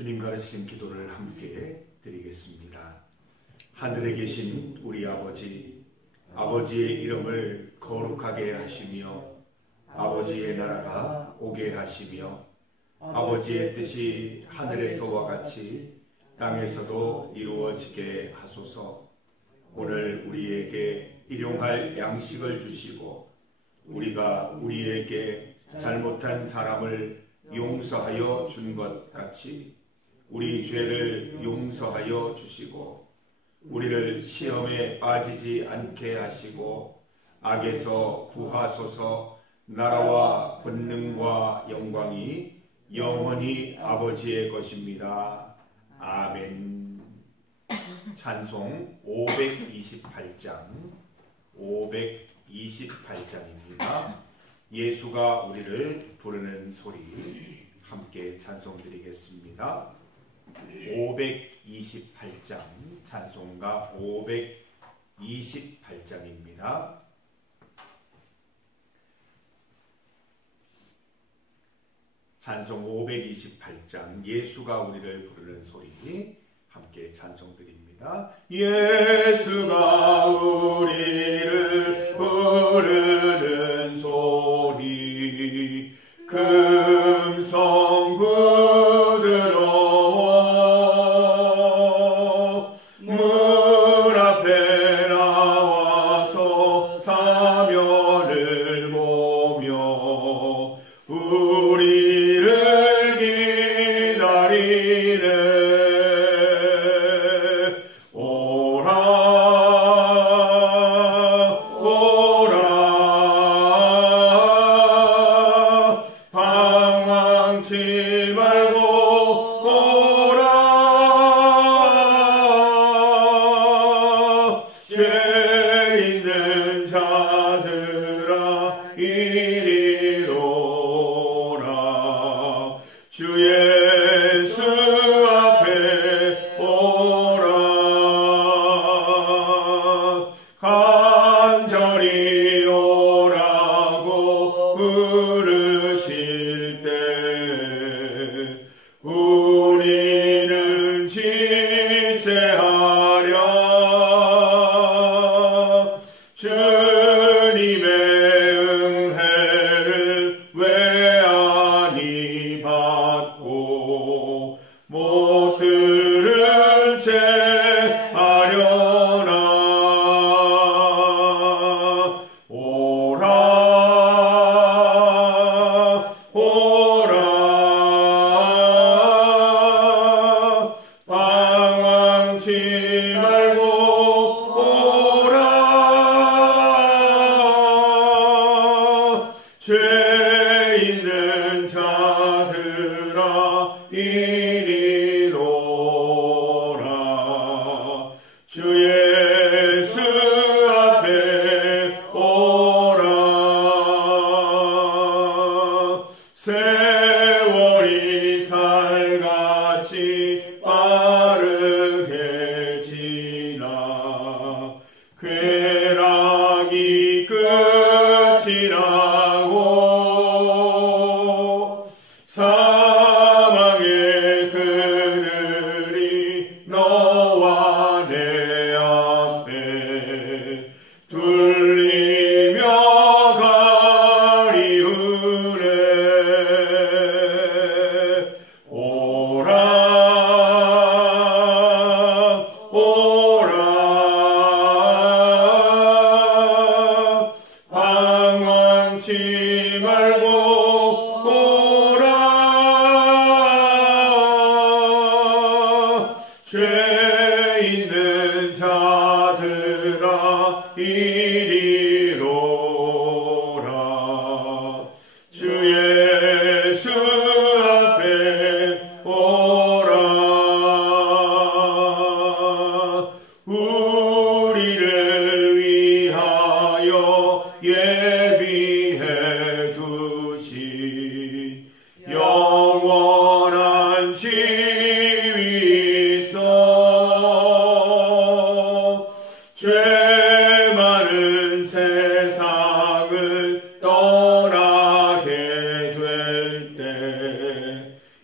주님 가르치신 기도를 함께 드리겠습니다. 하늘에 계신 우리 아버지, 아버지의 이름을 거룩하게 하시며 아버지의 나라가 오게 하시며 아버지의 뜻이 하늘에서와 같이 땅에서도 이루어지게 하소서. 오늘 우리에게 일용할 양식을 주시고 우리가 우리에게 잘못한 사람을 용서하여 준 것 같이 우리 죄를 용서하여 주시고 우리를 시험에 빠지지 않게 하시고 악에서 구하소서. 나라와 권능과 영광이 영원히 아버지의 것입니다. 아멘. 찬송 528장 528장입니다. 예수가 우리를 부르는 소리 함께 찬송드리겠습니다. 528장 찬송가 528장입니다. 찬송 528장 예수가 우리를 부르는 소리 함께 찬송드립니다. 예수가 우리를 부르는 소리 금성 부드러워 문 앞에 나와서 사면을 보며 우리를 기다리네.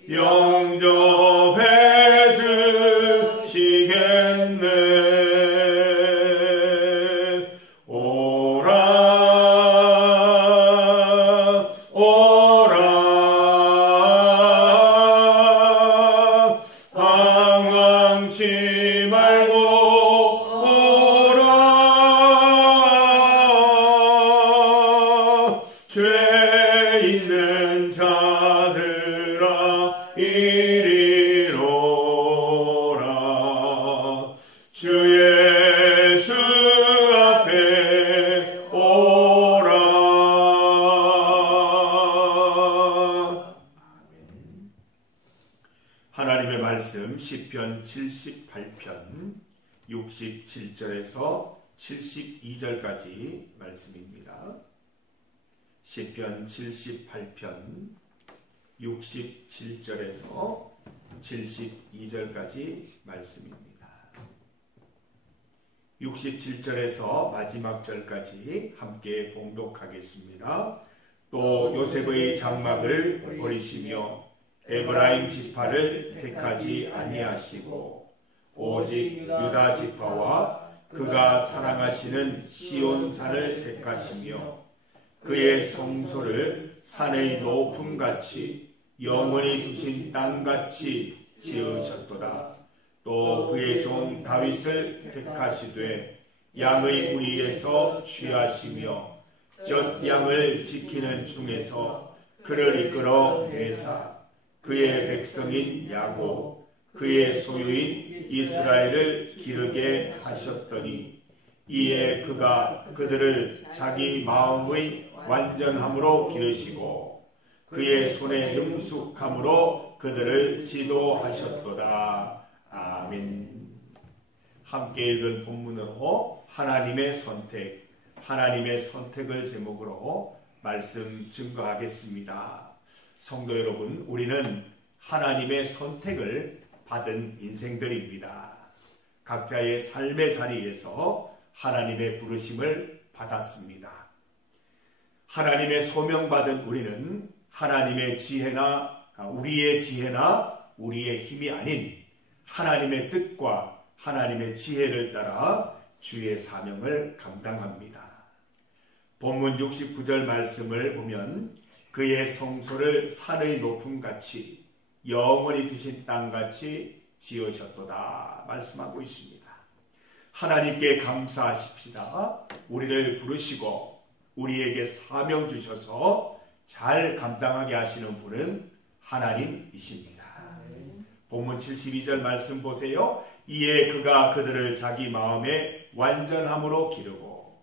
영접해 방황치 말고 오라. 죄 있는 자들아 이리로라. 주 예수 앞에 오라. 하나님의 말씀 시편 78편 67절에서 72절까지 말씀입니다. 시편 78편 67절에서 72절까지 말씀입니다. 67절에서 마지막 절까지 함께 봉독하겠습니다. 또 요셉의 장막을 버리시며 에브라임 지파를 택하지 아니하시고 오직 유다 지파와 그가 사랑하시는 시온산을 택하시며 그의 성소를 산의 높음같이 영원히 두신 땅같이 지으셨도다. 또 그의 종 다윗을 택하시되 양의 무리에서 취하시며 젖 양을 지키는 중에서 그를 이끌어 내사 그의 백성인 야곱 그의 소유인 이스라엘을 기르게 하셨더니 이에 그가 그들을 자기 마음의 완전함으로 기르시고 그의 손에 능숙함으로 그들을 지도하셨도다. 아멘. 함께 읽은 본문으로 하나님의 선택, 하나님의 선택을 제목으로 말씀 증거하겠습니다. 성도 여러분, 우리는 하나님의 선택을 받은 인생들입니다. 각자의 삶의 자리에서 하나님의 부르심을 받았습니다. 하나님의 소명받은 우리는 하나님의 지혜나 우리의 힘이 아닌 하나님의 뜻과 하나님의 지혜를 따라 주의 사명을 감당합니다. 본문 69절 말씀을 보면 그의 성소를 산의 높음같이 영원히 두신 땅같이 지으셨도다 말씀하고 있습니다. 하나님께 감사하십시다. 우리를 부르시고 우리에게 사명 주셔서 잘 감당하게 하시는 분은 하나님이십니다. 본문 72절 말씀 보세요. 이에 그가 그들을 자기 마음에 완전함으로 기르고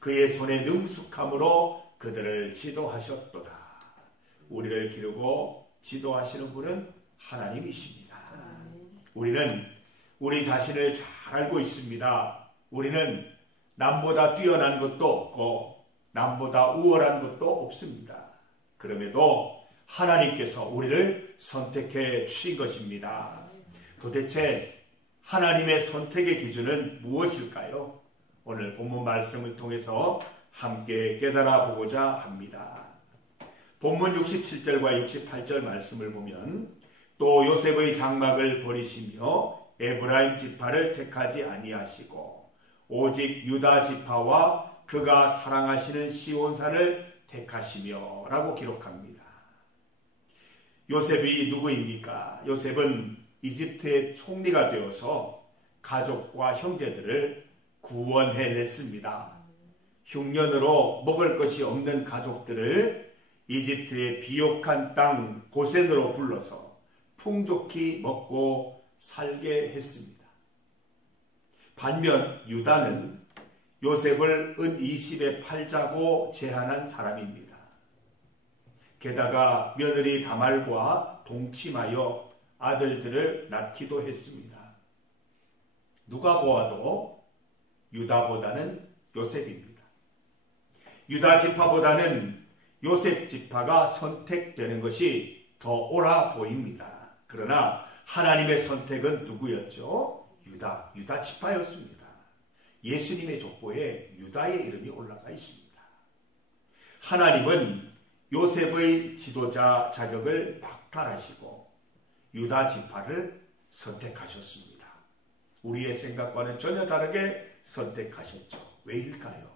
그의 손에 능숙함으로 그들을 지도하셨도다. 우리를 기르고 지도하시는 분은 하나님이십니다. 우리는 우리 자신을 잘 알고 있습니다. 우리는 남보다 뛰어난 것도 없고 남보다 우월한 것도 없습니다. 그럼에도 하나님께서 우리를 선택해 주신 것입니다. 도대체 하나님의 선택의 기준은 무엇일까요? 오늘 본문 말씀을 통해서 함께 깨달아 보고자 합니다. 본문 67절과 68절 말씀을 보면 또 요셉의 장막을 버리시며 에브라임 지파를 택하지 아니하시고 오직 유다 지파와 그가 사랑하시는 시온산을 택하시며 라고 기록합니다. 요셉이 누구입니까? 요셉은 이집트의 총리가 되어서 가족과 형제들을 구원해냈습니다. 흉년으로 먹을 것이 없는 가족들을 이집트의 비옥한 땅 고센으로 불러서 풍족히 먹고 살게 했습니다. 반면 유다는 요셉을 은 20에 팔자고 제한한 사람입니다. 게다가 며느리 다말과 동침하여 아들들을 낳기도 했습니다. 누가 보아도 유다보다는 요셉입니다. 유다 지파보다는 요셉 지파가 선택되는 것이 더 옳아 보입니다. 그러나 하나님의 선택은 누구였죠? 유다 지파였습니다. 예수님의 족보에 유다의 이름이 올라가 있습니다. 하나님은 요셉의 지도자 자격을 박탈하시고 유다 지파를 선택하셨습니다. 우리의 생각과는 전혀 다르게 선택하셨죠. 왜일까요?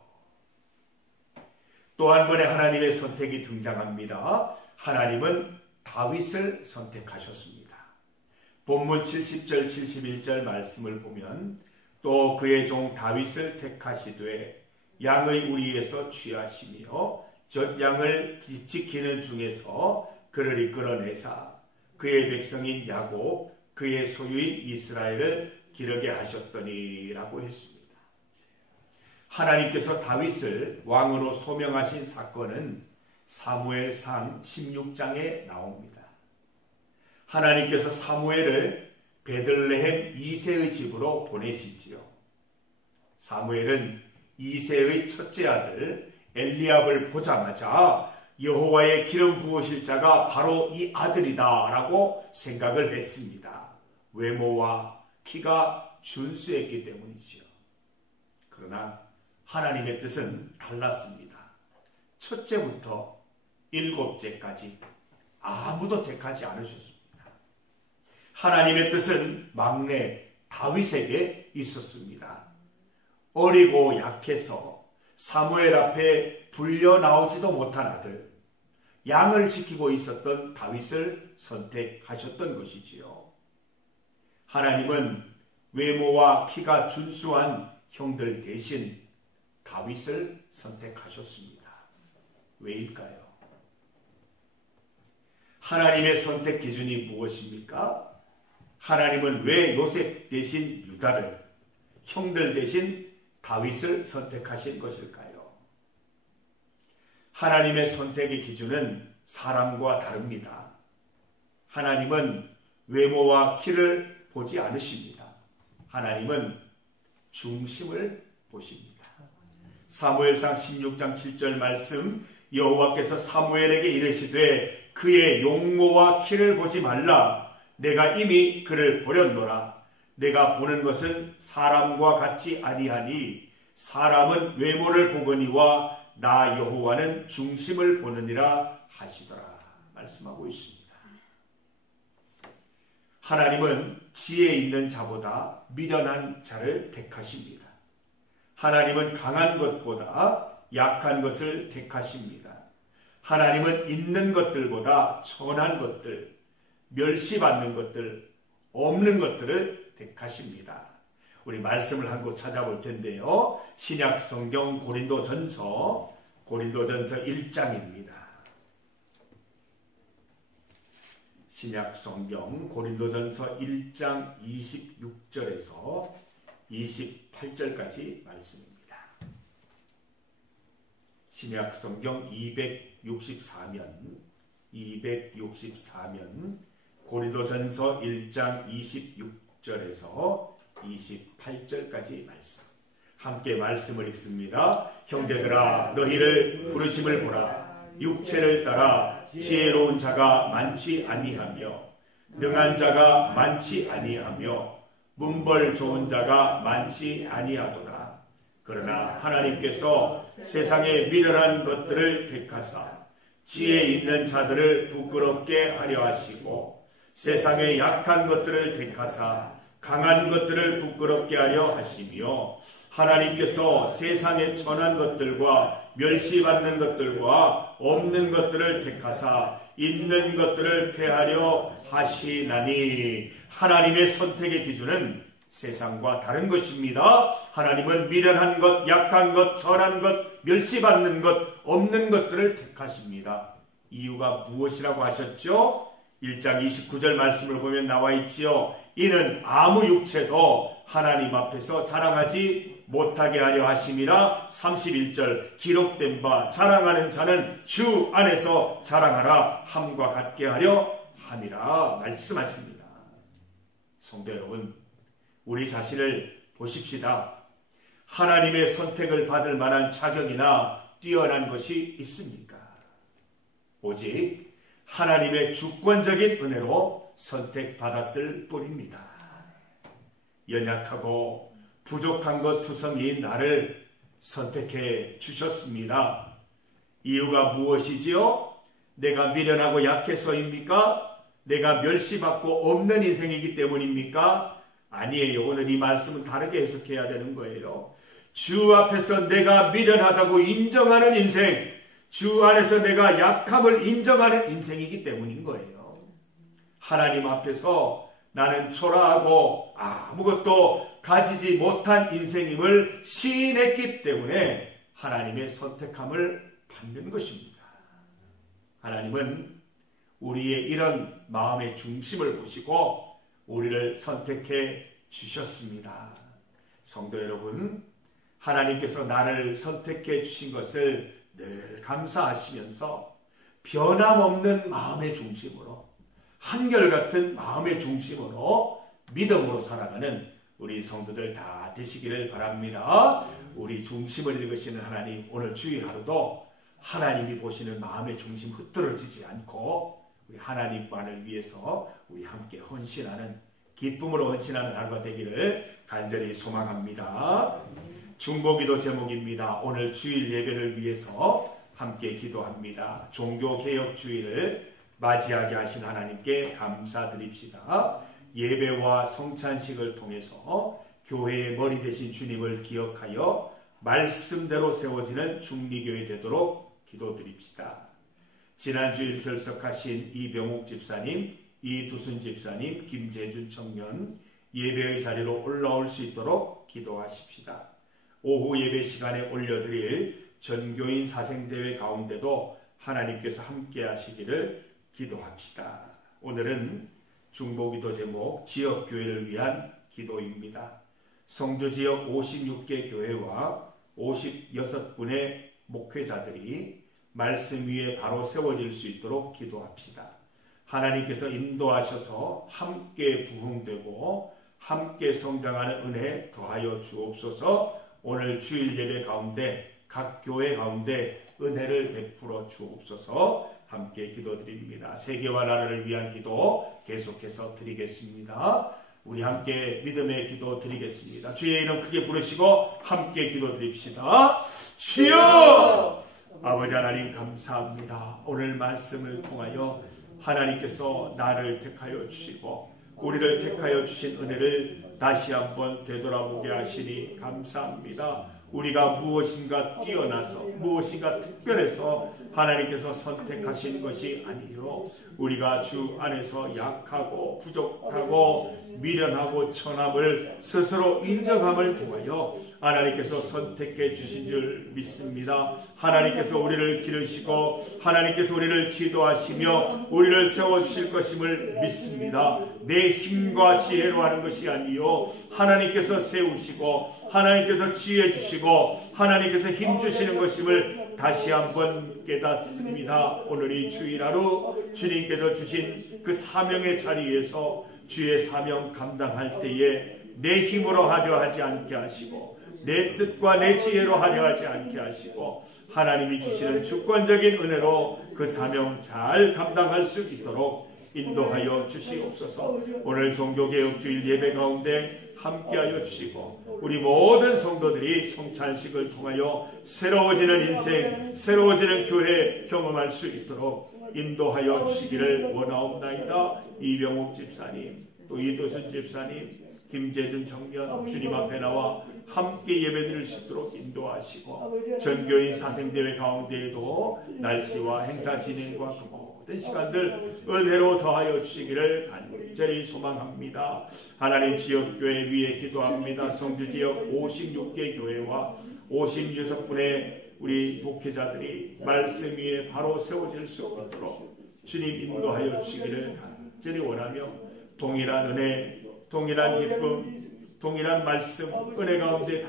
또 한 번의 하나님의 선택이 등장합니다. 하나님은 다윗을 선택하셨습니다. 본문 70절 71절 말씀을 보면 또 그의 종 다윗을 택하시되 양의 우리에서 취하시며 젖 양을 지키는 중에서 그를 이끌어내사 그의 백성인 야곱 그의 소유인 이스라엘을 기르게 하셨더니라고 했습니다. 하나님께서 다윗을 왕으로 소명하신 사건은 사무엘상 16장에 나옵니다. 하나님께서 사무엘을 베들레헴 이새의 집으로 보내시지요. 사무엘은 이새의 첫째 아들 엘리압을 보자마자 여호와의 기름 부으실 자가 바로 이 아들이다 라고 생각을 했습니다. 외모와 키가 준수했기 때문이지요. 그러나 하나님의 뜻은 달랐습니다. 첫째부터 일곱째까지 아무도 택하지 않으셨습니다. 하나님의 뜻은 막내 다윗에게 있었습니다. 어리고 약해서 사무엘 앞에 불려 나오지도 못한 아들, 양을 지키고 있었던 다윗을 선택하셨던 것이지요. 하나님은 외모와 키가 준수한 형들 대신 다윗을 선택하셨습니다. 왜일까요? 하나님의 선택 기준이 무엇입니까? 하나님은 왜 요셉 대신 유다를, 형들 대신 다윗을 선택하신 것일까요? 하나님의 선택의 기준은 사람과 다릅니다. 하나님은 외모와 키를 보지 않으십니다. 하나님은 중심을 보십니다. 사무엘상 16장 7절 말씀, 여호와께서 사무엘에게 이르시되 그의 용모와 키를 보지 말라. 내가 이미 그를 보렸노라. 내가 보는 것은 사람과 같지 아니하니 사람은 외모를 보거니와 나 여호와는 중심을 보느니라 하시더라. 말씀하고 있습니다. 하나님은 지혜 있는 자보다 미련한 자를 택하십니다. 하나님은 강한 것보다 약한 것을 택하십니다. 하나님은 있는 것들보다 천한 것들, 멸시받는 것들, 없는 것들을 택하십니다. 우리 말씀을 한 곳 찾아볼 텐데요. 신약 성경 고린도전서 1장입니다. 신약 성경 고린도전서 1장 26절에서 28절까지 말씀입니다. 신약 성경 264면 고린도전서 1장 26절에서 28절까지 말씀. 함께 말씀을 읽습니다. 형제들아 너희를 부르심을 보라. 육체를 따라 지혜로운 자가 많지 아니하며 능한 자가 많지 아니하며 문벌 좋은 자가 많지 아니하도다. 그러나 하나님께서 세상에 미련한 것들을 택하사 지혜 있는 자들을 부끄럽게 하려 하시고 세상에 약한 것들을 택하사 강한 것들을 부끄럽게 하려 하시며 하나님께서 세상에 천한 것들과 멸시받는 것들과 없는 것들을 택하사 있는 것들을 폐하려 하시나니. 하나님의 선택의 기준은 세상과 다른 것입니다. 하나님은 미련한 것, 약한 것, 천한 것, 멸시받는 것, 없는 것들을 택하십니다. 이유가 무엇이라고 하셨죠? 1장 29절 말씀을 보면 나와 있지요. 이는 아무 육체도 하나님 앞에서 자랑하지 못하게 하려 하심이라. 31절 기록된 바 자랑하는 자는 주 안에서 자랑하라 함과 같게 하려 함이라 말씀하십니다. 성도 여러분, 우리 자신을 보십시다. 하나님의 선택을 받을 만한 자격이나 뛰어난 것이 있습니까? 오직 하나님의 주권적인 은혜로 선택받았을 뿐입니다. 연약하고 부족한 것 투성이인 나를 선택해 주셨습니다. 이유가 무엇이지요? 내가 미련하고 약해서입니까? 내가 멸시받고 없는 인생이기 때문입니까? 아니에요. 오늘 이 말씀은 다르게 해석해야 되는 거예요. 주 앞에서 내가 미련하다고 인정하는 인생, 주 안에서 내가 약함을 인정하는 인생이기 때문인 거예요. 하나님 앞에서 나는 초라하고 아무것도 가지지 못한 인생임을 시인했기 때문에 하나님의 선택함을 받는 것입니다. 하나님은 우리의 이런 마음의 중심을 보시고 우리를 선택해 주셨습니다. 성도 여러분, 하나님께서 나를 선택해 주신 것을 늘 감사하시면서 변함없는 마음의 중심으로, 한결같은 마음의 중심으로 믿음으로 살아가는 우리 성도들 다 되시기를 바랍니다. 우리 중심을 읽으시는 하나님, 오늘 주일 하루도 하나님이 보시는 마음의 중심 흐트러지지 않고 우리 하나님만을 위해서 우리 함께 헌신하는, 기쁨으로 헌신하는 하루가 되기를 간절히 소망합니다. 중보기도 제목입니다. 오늘 주일 예배를 위해서 함께 기도합니다. 종교개혁 주일을 맞이하게 하신 하나님께 감사드립시다. 예배와 성찬식을 통해서 교회의 머리 되신 주님을 기억하여 말씀대로 세워지는 중리교회 되도록 기도드립시다. 지난 주일 결석하신 이병욱 집사님, 이두순 집사님, 김재준 청년 예배의 자리로 올라올 수 있도록 기도하십시다. 오후 예배 시간에 올려드릴 전교인 사생대회 가운데도 하나님께서 함께 하시기를 기도합시다. 오늘은 중보기도 제목 지역교회를 위한 기도입니다. 성주지역 56개 교회와 56분의 목회자들이 말씀 위에 바로 세워질 수 있도록 기도합시다. 하나님께서 인도하셔서 함께 부흥되고 함께 성장하는 은혜 더하여 주옵소서. 오늘 주일 예배 가운데 각 교회 가운데 은혜를 베풀어 주옵소서. 함께 기도드립니다. 세계와 나라를 위한 기도 계속해서 드리겠습니다. 우리 함께 믿음의 기도 드리겠습니다. 주의 이름 크게 부르시고 함께 기도드립시다. 주여! 아버지 하나님 감사합니다. 오늘 말씀을 통하여 하나님께서 나를 택하여 주시고 우리를 택하여 주신 은혜를 다시 한번 되돌아보게 하시니 감사합니다. 우리가 무엇인가 뛰어나서 무엇인가 특별해서 하나님께서 선택하신 것이 아니요, 우리가 주 안에서 약하고 부족하고 미련하고 천함을 스스로 인정함을 통하여 하나님께서 선택해 주신 줄 믿습니다. 하나님께서 우리를 기르시고 하나님께서 우리를 지도하시며 우리를 세워주실 것임을 믿습니다. 내 힘과 지혜로 하는 것이 아니요, 하나님께서 세우시고 하나님께서 지혜 주시고 하나님께서 힘 주시는 것임을 다시 한번 깨닫습니다. 오늘 이 주일 하루 주님께서 주신 그 사명의 자리에서 주의 사명 감당할 때에 내 힘으로 하려 하지 않게 하시고 내 뜻과 내 지혜로 하려 하지 않게 하시고 하나님이 주시는 주권적인 은혜로 그 사명 잘 감당할 수 있도록 인도하여 주시옵소서. 오늘 종교개혁주일 예배 가운데 함께하여 주시고 우리 모든 성도들이 성찬식을 통하여 새로워지는 인생, 새로워지는 교회 경험할 수 있도록 인도하여 주시기를 원하옵나이다. 이병욱 집사님, 또 이도순 집사님, 김재준 청년 주님 앞에 나와 함께 예배드릴 수 있도록 인도하시고 전교인 사생대회 가운데에도 날씨와 행사 진행과 그 모든 시간들 은혜로 더하여 주시기를 간절히 소망합니다. 하나님 지역교회 위에 기도합니다. 성주지역 56개 교회와 56분의 우리 목회자들이 말씀 위에 바로 세워질 수 있도록 주님 인도하여 주시기를 간절히 원하며 동일한 은혜, 동일한 기쁨, 동일한 말씀, 은혜 가운데 다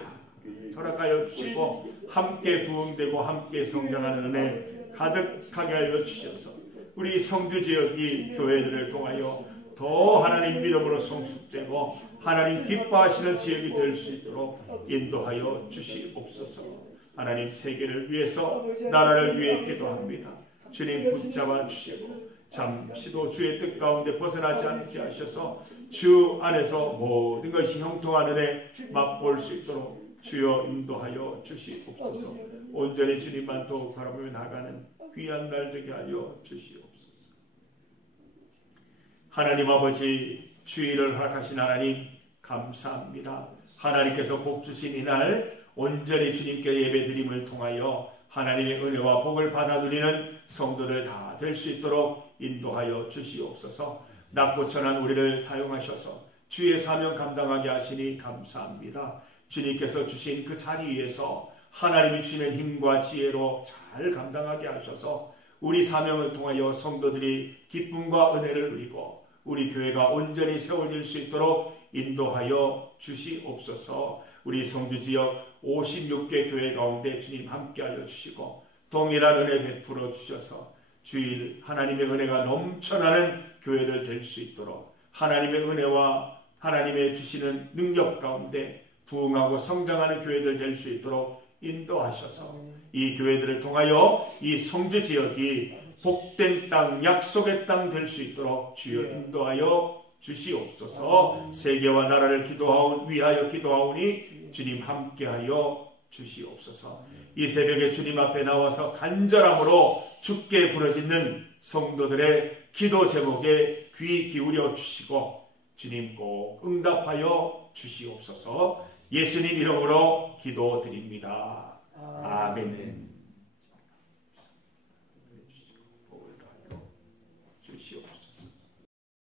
허락하여 주시고 함께 부흥되고 함께 성장하는 은혜 가득하게 하여 주셔서 우리 성주지역이 교회들을 통하여 더 하나님 믿음으로 성숙되고 하나님 기뻐하시는 지역이 될 수 있도록 인도하여 주시옵소서. 하나님 세계를 위해서 나라를 위해 기도합니다. 주님 붙잡아 주시고 잠시도 주의 뜻 가운데 벗어나지 않게 하셔서 주 안에서 모든 것이 형통한 은혜 맛볼 수 있도록 주여 인도하여 주시옵소서. 온전히 주님만 더욱 바라보며 나가는 귀한 날 되게 하여 주시옵소서. 하나님 아버지, 주일을 허락하신 하나님 감사합니다. 하나님께서 복 주신 이날 온전히 주님께 예배드림을 통하여 하나님의 은혜와 복을 받아 누리는 성도들 다 될 수 있도록 인도하여 주시옵소서. 낮고 천한 우리를 사용하셔서 주의 사명 감당하게 하시니 감사합니다. 주님께서 주신 그 자리에서 하나님이 주시는 힘과 지혜로 잘 감당하게 하셔서 우리 사명을 통하여 성도들이 기쁨과 은혜를 누리고 우리 교회가 온전히 세워질 수 있도록 인도하여 주시옵소서. 우리 성주지역 56개 교회 가운데 주님 함께하여 주시고 동일한 은혜 베풀어 주셔서 주일 하나님의 은혜가 넘쳐나는 교회들 될 수 있도록 하나님의 은혜와 하나님의 주시는 능력 가운데 부흥하고 성장하는 교회들 될 수 있도록 인도하셔서 이 교회들을 통하여 이 성주 지역이 복된 땅, 약속의 땅 될 수 있도록 주여 인도하여 주시옵소서. 세계와 나라를 위하여 기도하오니 주님 함께하여 주시옵소서. 이 새벽에 주님 앞에 나와서 간절함으로 주께 부르짖는 성도들의 기도 제목에 귀 기울여 주시고 주님 꼭 응답하여 주시옵소서. 예수님 이름으로 기도드립니다. 아멘.